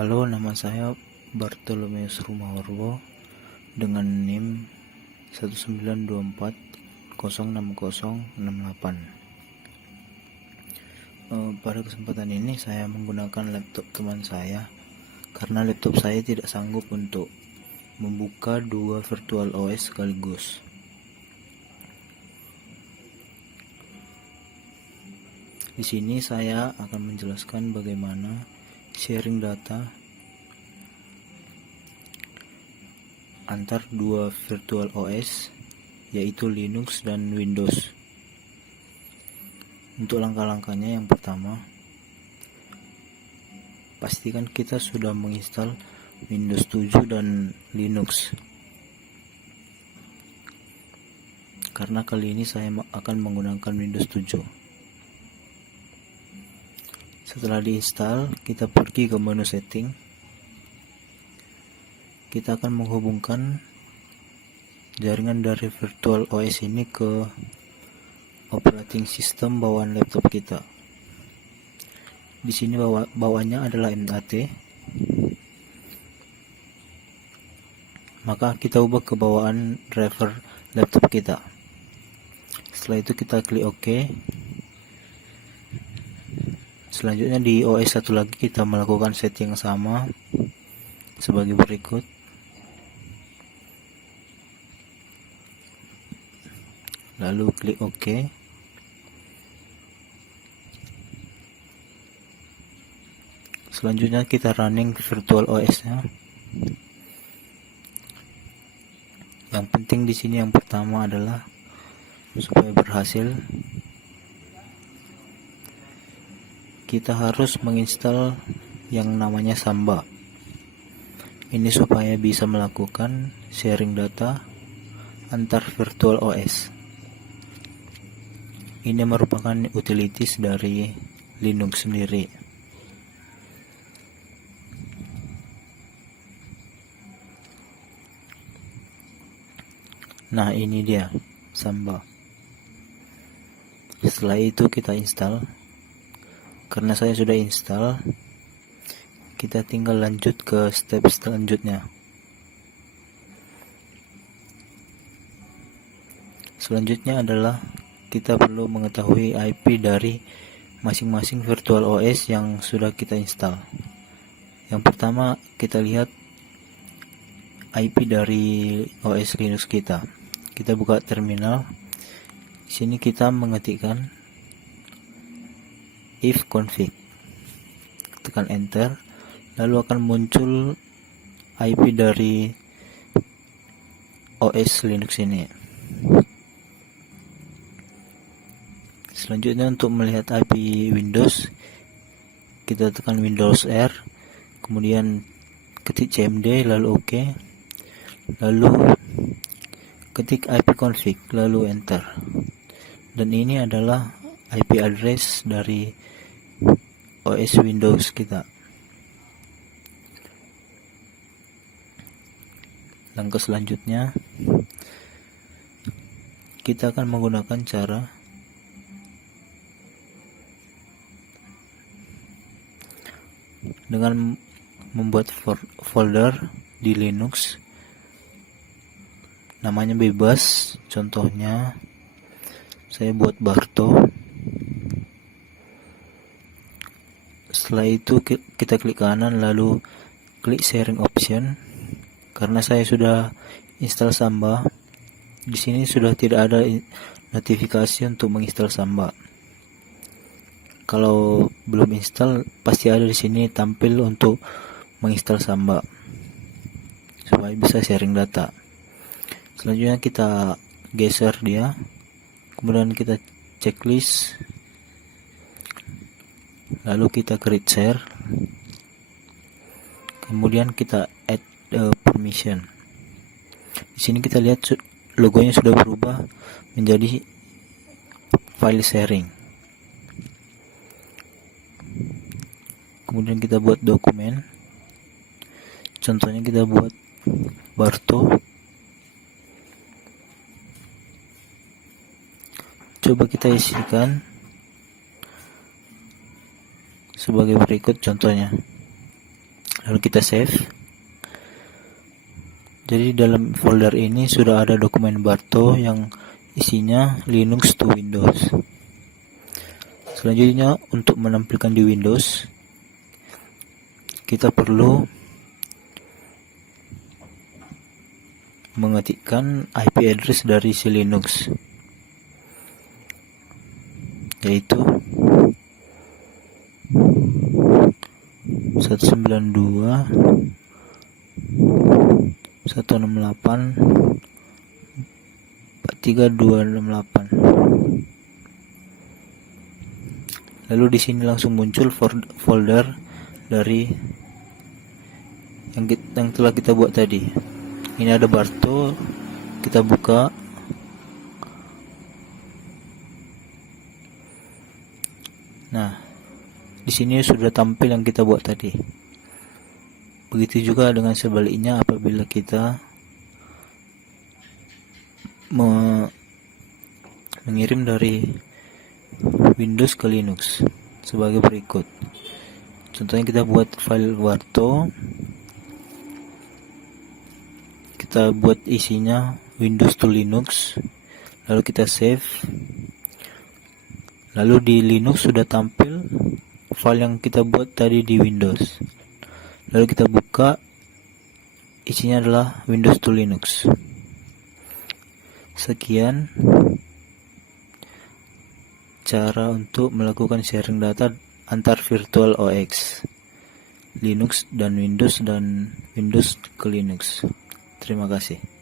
Halo, nama saya Bartolomeus Rumawarwo dengan NIM 192406068. Pada kesempatan ini saya menggunakan laptop teman saya karena laptop saya tidak sanggup untuk membuka dua virtual OS sekaligus. Di sini saya akan menjelaskan bagaimana sharing data antar dua virtual OS, yaitu Linux dan Windows. Untuk langkah-langkahnya, yang pertama, pastikan kita sudah menginstal Windows 7 dan Linux. Karena kali ini saya akan menggunakan Windows 7. Setelah diinstal, kita pergi ke menu setting. Kita akan menghubungkan jaringan dari virtual OS ini ke operating system bawaan laptop kita. Di sini bawaannya adalah MAT. Maka kita ubah ke bawaan driver laptop kita. Setelah itu kita klik OK. Selanjutnya di OS satu lagi kita melakukan setting yang sama sebagai berikut. Lalu klik OK. Selanjutnya kita running virtual OS-nya. Yang penting di sini yang pertama adalah supaya berhasil, kita harus menginstal yang namanya Samba. Ini supaya bisa melakukan sharing data antar virtual OS. Ini merupakan utilities dari Linux sendiri. Nah, ini dia Samba. Setelah itu kita install. Karena saya sudah install, kita tinggal lanjut ke step selanjutnya. Selanjutnya adalah kita perlu mengetahui IP dari masing-masing virtual OS yang sudah kita install. Yang pertama, kita lihat IP dari OS Linux kita. Kita buka terminal. Di sini kita mengetikkan ifconfig, tekan enter, lalu akan muncul IP dari OS Linux ini. Selanjutnya untuk melihat IP Windows, kita tekan Windows R, kemudian ketik cmd, lalu OK, lalu ketik ipconfig, lalu enter. Dan ini adalah IP address dari OS Windows kita. Langkah selanjutnya, kita akan menggunakan cara dengan membuat folder di Linux, namanya bebas. Contohnya saya buat Barto. Setelah itu kita klik kanan, lalu klik sharing option. Karena saya sudah install Samba, di sini sudah tidak ada notifikasi untuk menginstal Samba. Kalau belum install, pasti ada di sini tampil untuk menginstal Samba supaya bisa sharing data. Selanjutnya kita geser dia, kemudian kita checklist, lalu kita create share, kemudian kita add permission. Di sini kita lihat logonya sudah berubah menjadi file sharing. Kemudian kita buat dokumen. Contohnya kita buat Barto. Coba kita isikan sebagai berikut contohnya. lalu kita save. Jadi dalam folder ini sudah ada dokumen Barto yang isinya Linux to Windows. Selanjutnya, untuk menampilkan di Windows, kita perlu mengetikkan IP address dari si Linux, yaitu 192.168.43.268. Lalu di sini langsung muncul folder dari yang telah kita buat tadi. Ini ada Barto, kita buka. Nah, di sini sudah tampil yang kita buat tadi. Begitu juga dengan sebaliknya apabila kita mengirim dari Windows ke Linux sebagai berikut. Contohnya kita buat file Barto, kita buat isinya Windows to Linux, lalu kita save. Lalu di Linux sudah tampil file yang kita buat tadi di Windows. Lalu kita buka, isinya adalah Windows to Linux. Sekian cara untuk melakukan sharing data antar virtual OS Linux dan Windows ke Linux. Terima kasih.